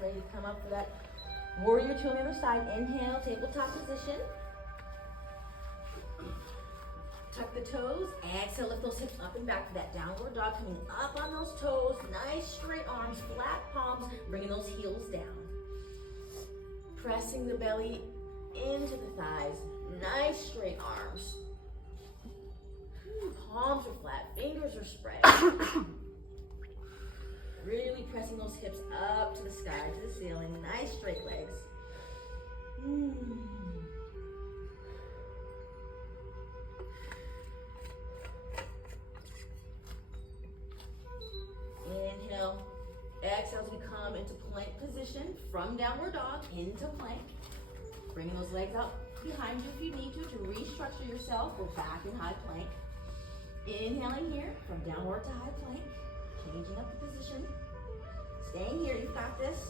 ready to come up for that warrior two on the other side. Inhale, tabletop position. Tuck the toes. Exhale, lift those hips up and back to that downward dog. Coming up on those toes. Nice straight arms, flat palms. Bringing those heels down. Pressing the belly into the thighs. Nice straight arms. Palms are flat, fingers are spread. Really pressing those hips up to the sky, to the ceiling. Nice straight legs. Inhale. Exhale as we come into plank position from downward dog into plank. Bringing those legs out behind you if you need to restructure yourself. Go back in high plank. Inhaling here from downward to high plank. Changing up the position. Staying here, you've got this.